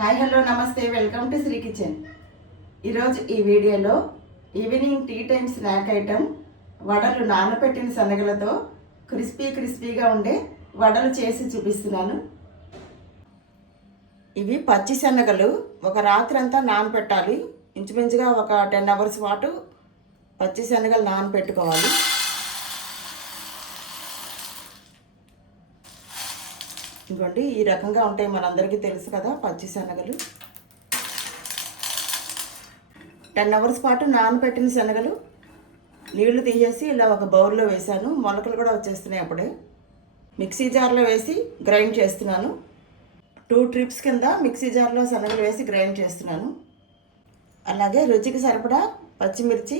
Hi hello నమస్తే welcome to Sri kitchen. ఈరోజు ఈ వీడియోలో evening tea time snack item వడలు నానబెట్టిన శనగలతో క్రిస్పీగా ఉండే వడలు చేసి చూపిస్తున్నాను. ఇవి పచ్చి శనగలు ఒక రాత్రి అంతా నానబెట్టాలి. ఇంచుమించుగా ఒక 10 hours పాటు పచ్చి శనగలు నానబెట్టుకోవాలి. ఇంకోండి ఈ రకంగా ఉంటాయి, మనందరికీ తెలుసు కదా పచ్చి శనగలు. 10 hours పాటు నానబెట్టిన శనగలు నీళ్లు తీసేసి ఇలా ఒక బౌల్లో వేసాను. మొలకలు కూడా వచ్చేస్తున్నాయి అప్పుడే. మిక్సీ జార్లో వేసి గ్రైండ్ చేస్తున్నాను. 2 trips కింద మిక్సీ జార్లో శనగలు వేసి గ్రైండ్ చేస్తున్నాను. అలాగే రుచికి సరిపడా పచ్చిమిర్చి,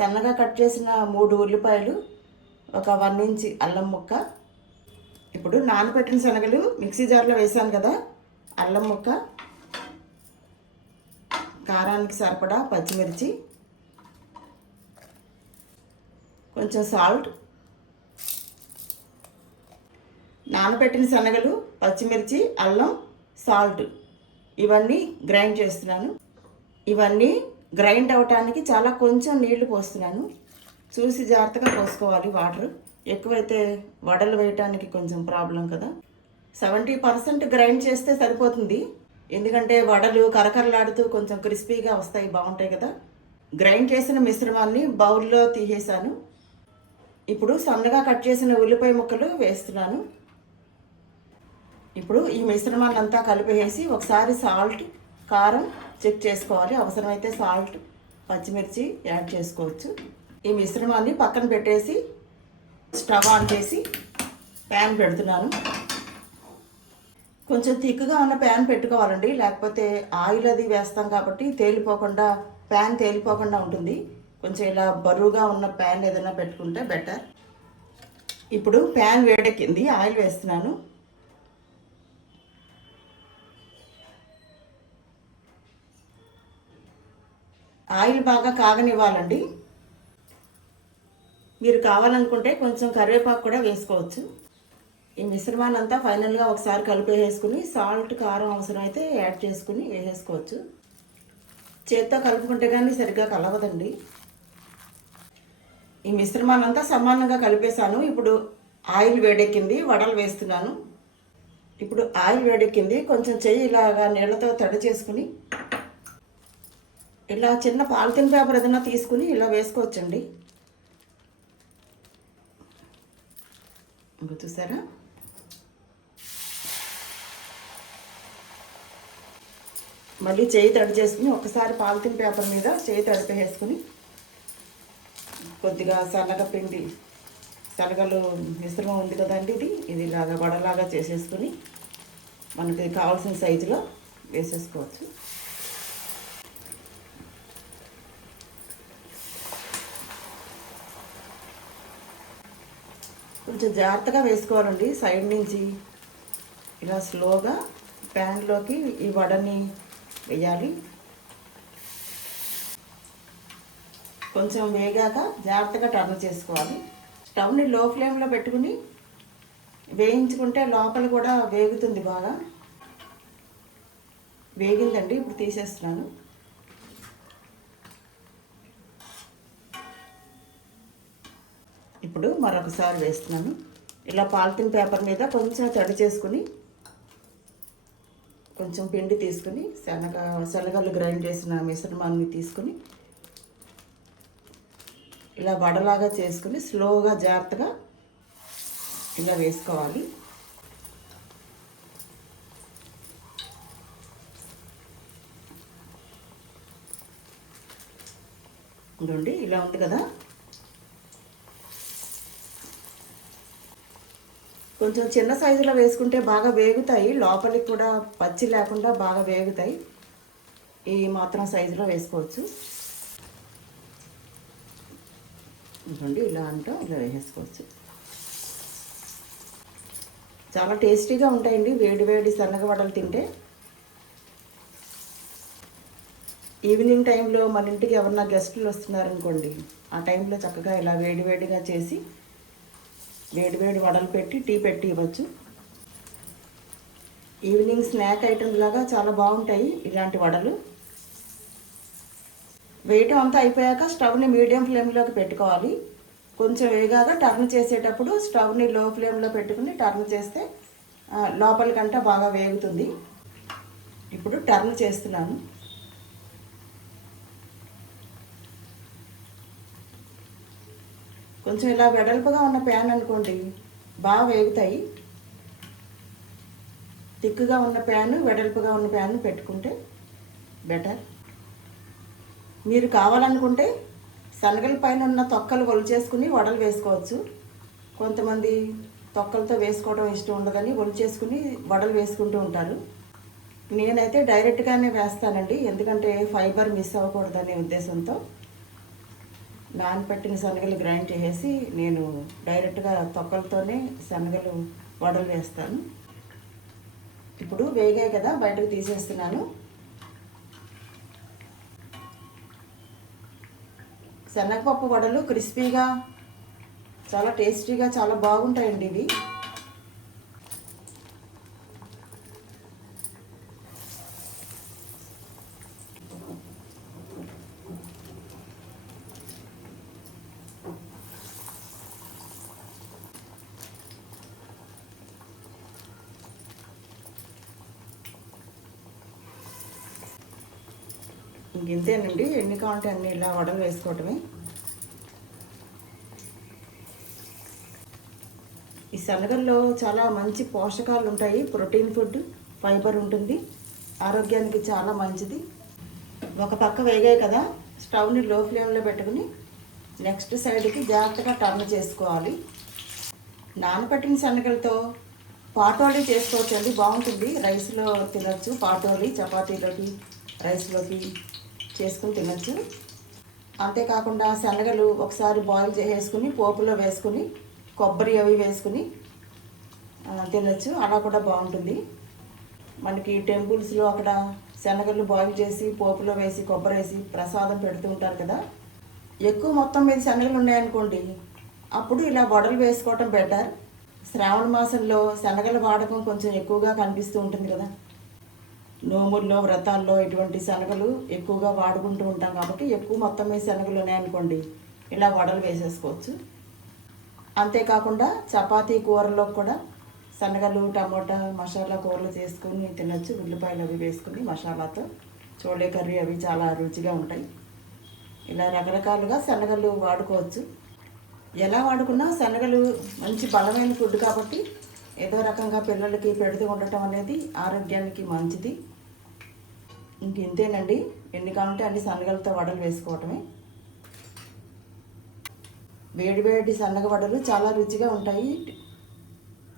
సన్నగా కట్ చేసిన 3 ఉల్లిపాయలు, ఒక 1 inch అల్లం ముక్క. ఇప్పుడు నానబెట్టిన శనగలు మిక్సీ జార్లో వేసాను కదా, అల్లం ముక్క, కారానికి సరిపడా పచ్చిమిర్చి, కొంచెం సాల్ట్, నానబెట్టిన శనగలు, పచ్చిమిర్చి, అల్లం, సాల్ట్ ఇవన్నీ గ్రైండ్ చేస్తున్నాను. ఇవన్నీ గ్రైండ్ అవటానికి చాలా కొంచెం నీళ్లు పోస్తున్నాను. చూసి జాగ్రత్తగా పోసుకోవాలి. వాటర్ ఎక్కువైతే వడలు వేయటానికి కొంచెం ప్రాబ్లం కదా. 70% గ్రైండ్ చేస్తే సరిపోతుంది, ఎందుకంటే వడలు కరకరలాడుతూ కొంచెం క్రిస్పీగా వస్తాయి, బాగుంటాయి కదా. గ్రైండ్ చేసిన మిశ్రమాన్ని బౌల్లో తీసేసాను. ఇప్పుడు సన్నగా కట్ చేసిన ఉల్లిపాయ ముక్కలు వేస్తున్నాను. ఇప్పుడు ఈ మిశ్రమాన్ని అంతా కలిపేసి ఒకసారి సాల్ట్, కారం చెక్ చేసుకోవాలి. అవసరమైతే సాల్ట్, పచ్చిమిర్చి యాడ్ చేసుకోవచ్చు. ఈ మిశ్రమాన్ని పక్కన పెట్టేసి స్టవ్ ఆన్ చేసి ప్యాన్ పెడుతున్నాను. కొంచెం థిక్గా ఉన్న ప్యాన్ పెట్టుకోవాలండి, లేకపోతే ఆయిల్ అది వేస్తాం కాబట్టి ప్యాన్ తేలిపోకుండా ఉంటుంది. కొంచెం ఇలా బరువుగా ఉన్న ప్యాన్ ఏదైనా పెట్టుకుంటే బెటర్. ఇప్పుడు ప్యాన్ వేడెక్కింది, ఆయిల్ వేస్తున్నాను. ఆయిల్ బాగా కాగనివ్వాలండి. మీరు కావాలనుకుంటే కొంచెం కరివేపాకు కూడా వేసుకోవచ్చు. ఈ మిశ్రమాన్ని అంతా ఫైనల్గా ఒకసారి కలిపేసుకుని సాల్ట్, కారం అవసరమైతే యాడ్ చేసుకుని వేసేసుకోవచ్చు. చేత్తో కలుపుకుంటే కానీ సరిగ్గా కలవదండి. ఈ మిశ్రమాన్ని అంతా సమానంగా కలిపేశాను. ఇప్పుడు ఆయిల్ వేడెక్కింది, వడలు వేస్తున్నాను. ఇప్పుడు ఆయిల్ వేడెక్కింది, కొంచెం చెయ్యి ఇలాగా నీళ్ళతో తడి చేసుకుని ఇలా చిన్న పాలిథిన్ పేపర్ ఏదైనా తీసుకుని ఇలా వేసుకోవచ్చండి. ఇంకా చూసారా, మళ్ళీ చేయి తడి చేసుకుని ఒకసారి పాలిథిన్ పేపర్ మీద చేయి తడిపేసుకుని కొద్దిగా శనగలు మిశ్రమం ఉంది కదండి, ఇది ఇలాగా వడలాగా చేసేసుకుని మనకి కావాల్సిన సైజులో వేసేసుకోవచ్చు. కొంచెం జాగ్రత్తగా వేసుకోవాలండి. సైడ్ నుంచి ఇలా స్లోగా ప్యాన్లోకి ఈ వడని వేయాలి. కొంచెం వేగాక జాగ్రత్తగా టర్న్ చేసుకోవాలి. స్టవ్ని లో ఫ్లేమ్లో పెట్టుకుని వేయించుకుంటే లోపల కూడా వేగుతుంది. బాగా వేగిందండి, ఇప్పుడు తీసేస్తున్నాను. ఇప్పుడు మరొకసారి వేస్తున్నాను. ఇలా పాలిథిన్ పేపర్ మీద కొంచెం తడి చేసుకుని కొంచెం పిండి తీసుకుని శనగలు గ్రైండ్ చేసిన మిశ్రమాన్ని తీసుకుని ఇలా వడలాగా చేసుకుని స్లోగా జాగ్రత్తగా ఇలా వేసుకోవాలి. ఇదండి ఇలా ఉంది కదా. కొంచెం చిన్న సైజులో వేసుకుంటే బాగా వేగుతాయి, లోపలికి కూడా పచ్చి లేకుండా బాగా వేగుతాయి. ఈ మాత్రం సైజులో వేసుకోవచ్చు. ఇదిగోండి ఇలా ఇలా వేసేసుకోవచ్చు. చాలా టేస్టీగా ఉంటాయండి వేడి శనగ వడలు తింటే. ఈవినింగ్ టైంలో మన ఇంటికి ఎవరన్నా గెస్టులు వస్తున్నారనుకోండి, ఆ టైంలో చక్కగా ఇలా వేడిగా చేసి వేడి వడలు పెట్టి టీ పెట్టి ఇవ్వచ్చు. ఈవినింగ్ స్నాక్ ఐటమ్ లాగా చాలా బాగుంటాయి ఇలాంటి వడలు. వేయటం అంతా అయిపోయాక స్టవ్ని మీడియం ఫ్లేమ్లోకి పెట్టుకోవాలి. కొంచెం వేగాక టర్న్ చేసేటప్పుడు స్టవ్ని లో ఫ్లేమ్లో పెట్టుకుని టర్న్ చేస్తే లోపలికంట బాగా వేగుతుంది. ఇప్పుడు టర్న్ చేస్తున్నాను. కొంచెం ఇలా వెడల్పుగా ఉన్న ప్యాన్ అనుకోండి బాగా వేగుతాయి. తిక్కుగా ఉన్న ప్యాను, వెడల్పుగా ఉన్న ప్యాన్ పెట్టుకుంటే బెటర్. మీరు కావాలనుకుంటే శనగల పైన ఉన్న తొక్కలు ఒలిచేసుకుని వడలు వేసుకోవచ్చు. కొంతమంది తొక్కలతో వేసుకోవడం ఇష్టం ఉండదని ఒలిచేసుకుని వడలు వేసుకుంటూ ఉంటారు. నేనైతే డైరెక్ట్గానే వేస్తానండి, ఎందుకంటే ఫైబర్ మిస్ అవ్వకూడదనే ఉద్దేశంతో. నానపెట్టిన శనగలు గ్రైండ్ చేసేసి నేను డైరెక్ట్గా తొక్కలతోనే శనగలు వడలు వేస్తాను. ఇప్పుడు వేగాయి కదా, బయటకు తీసేస్తున్నాను. శనగపప్పు వడలు క్రిస్పీగా చాలా టేస్టీగా చాలా బాగుంటాయండి ఇవి. ఇంతేనండి, ఎన్ని కావాలంటే అన్ని ఇలా వడలు వేసుకోవటమే. ఈ శనగల్లో చాలా మంచి పోషకాలు ఉంటాయి. ప్రోటీన్ ఫుడ్, ఫైబర్ ఉంటుంది, ఆరోగ్యానికి చాలా మంచిది. ఒక పక్క వేగాయి కదా, స్టవ్ని లో ఫ్లేమ్లో పెట్టుకుని నెక్స్ట్ సైడ్కి జాగ్రత్తగా టర్న్ చేసుకోవాలి. నానబెట్టిన శనగలతో పాటోళీ చేసుకోవచ్చు అండి, బాగుంటుంది. రైస్లో తినచ్చు, పాటోళీ చపాతీలోకి రైస్లోకి చేసుకుని తినచ్చు. అంతేకాకుండా శనగలు ఒకసారి బాయిల్ చేసేసుకుని పోపులో వేసుకుని కొబ్బరి అవి వేసుకుని తినచ్చు, అలా కూడా బాగుంటుంది. మనకి టెంపుల్స్లో అక్కడ శనగలు బాయిల్ చేసి పోపులో వేసి కొబ్బరి వేసి ప్రసాదం పెడుతూ ఉంటారు కదా. ఎక్కువ మొత్తం మీద శనగలు ఉన్నాయనుకోండి, అప్పుడు ఇలా వడలు వేసుకోవటం బెటర్. శ్రావణ మాసంలో శనగల వాడకం కొంచెం ఎక్కువగా కనిపిస్తూ ఉంటుంది కదా. నోముల్లో, వ్రతాల్లో ఇటువంటి శనగలు ఎక్కువగా వాడుకుంటూ ఉంటాం కాబట్టి ఎక్కువ మొత్తం మీద శనగలు ఉన్నాయనుకోండి, ఇలా వడలు వేసేసుకోవచ్చు. అంతేకాకుండా చపాతీ కూరలో కూడా శనగలు, టమోటా మసాలా కూరలు చేసుకుని తినచ్చు. ఉల్లిపాయలు అవి వేసుకుని మసాలాతో చోళే కర్రీ అవి చాలా రుచిగా ఉంటాయి. ఇలా రకరకాలుగా శనగలు వాడుకోవచ్చు. ఎలా వాడుకున్నా శనగలు మంచి బలమైన ఫుడ్ కాబట్టి ఏదో రకంగా పిల్లలకి పెడుతూ ఉండటం అనేది ఆరోగ్యానికి మంచిది. ఇంతేనండి, ఎన్ని కావాలంటే అన్ని శనగలతో వడలు వేసుకోవటమే. వేడివేడి శనగ వడలు చాలా రుచిగా ఉంటాయి.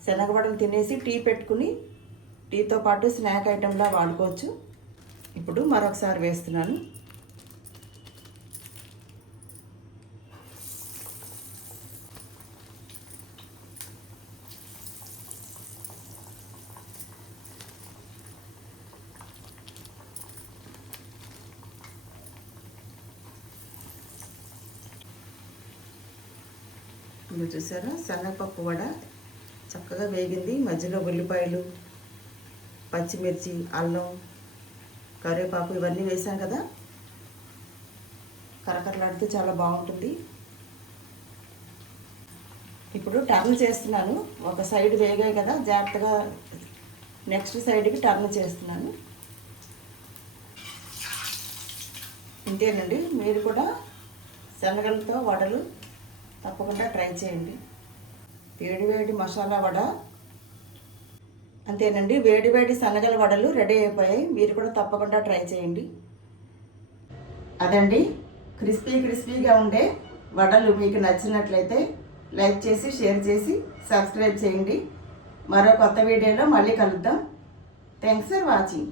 శనగ వడలు తినేసి టీ పెట్టుకుని టీతో పాటు స్నాక్ ఐటెంలా వాడుకోవచ్చు. ఇప్పుడు మరొకసారి వేస్తున్నాను. మీరు చూసారా, శనగపప్పు వడ చక్కగా వేగింది. మధ్యలో ఉల్లిపాయలు, పచ్చిమిర్చి, అల్లం, కరివేపాకు ఇవన్నీ వేసాం కదా, కరకరలాడితే చాలా బాగుంటుంది. ఇప్పుడు టర్న్ చేస్తున్నాను. ఒక సైడ్ వేగాయి కదా, జాగ్రత్తగా నెక్స్ట్ సైడ్కి టర్న్ చేస్తున్నాను. ఇంతేనండి, మీరు కూడా శనగలతో వడలు తప్పకుండా ట్రై చేయండి. వేడివేడి మసాలా వడ, అంతేనండి, వేడివేడి శనగల వడలు రెడీ అయిపోయాయి. మీరు కూడా తప్పకుండా ట్రై చేయండి. అదండి, క్రిస్పీగా ఉండే వడలు మీకు నచ్చినట్లయితే లైక్ చేసి, షేర్ చేసి, సబ్స్క్రైబ్ చేయండి. మరో కొత్త వీడియోలో మళ్ళీ కలుద్దాం. Thanks for watching.